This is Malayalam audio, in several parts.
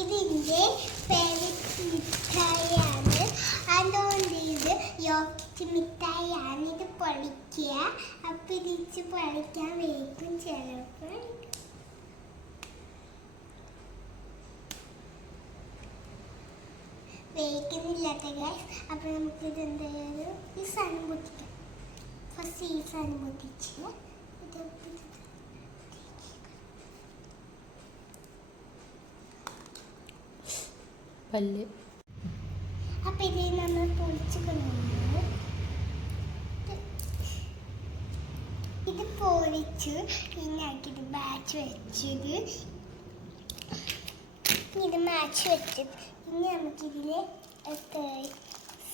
ഇതിൻ്റെ ഫേവറേറ്റ് മിഠായിയാണ്. അതുകൊണ്ട് ഇത് യോഗ്യറ്റ് മിഠായിയാണ്. ഇത് പൊളിക്കുക. അപ്പം ഇതിച്ച് പൊളിക്കാൻ വേഗം ചിലപ്പോൾ വേഗമില്ലാത്ത ഗ്യാസ്. അപ്പം നമുക്കിത് എന്തായാലും ഈ സാധനം പൊട്ടിക്കാം. ഫസ്റ്റ് ഈ സാധനം പൊട്ടിച്ച് ഇത് പല്ല്. അപ്പം ഇത് നമ്മൾ പൊളിച്ച് കൊണ്ടുവന്നു. ഇത് പൊളിച്ച് ഇന്നാക്കിയിട്ട് മാച്ച് വെച്ചത്. ഇത് മാച്ച് വെച്ചത്. ഇനി നമുക്കിതിൽ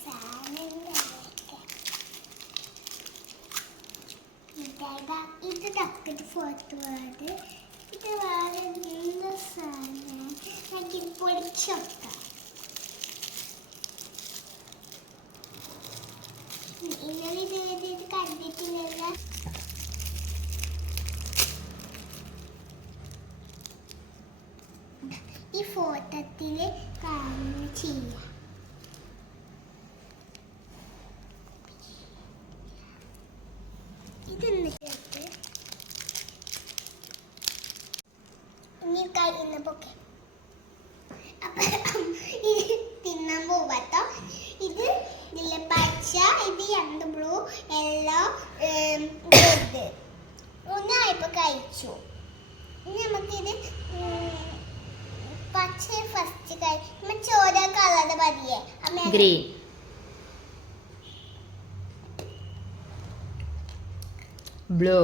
സാധനം ഇത് തക്കിട്ട് പുറത്ത് പോകാതെ ഇത് വേറെ എന്ത് സാധനം നമുക്കിത് പൊളിച്ച് വെക്കാം. ഇന്നലെ ഇത് കണ്ടിട്ടില്ല. ഈ ഫോട്ടോത്തിൽ കാണുന്ന ചെയ്യാം. ഇതെന്നിട്ട് ഇനി കഴിയുന്ന പൊക്കെ അപ്പം ഇത് തിന്നാൻ പോവാട്ടോ. ഇത് ഇതിലെ പച്ച, ഇത് രണ്ട് ബ്ലൂ, യെല്ലോ, റെഡ്. ഒന്നായപ്പോൾ കഴിച്ചു. ഇനി നമുക്കിത് പച്ച ഫസ്റ്റ് കഴി ചോര കളർ മതിയേ. Green, blue,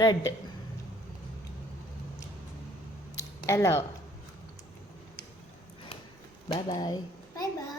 red, yellow. Bye bye. Bye bye.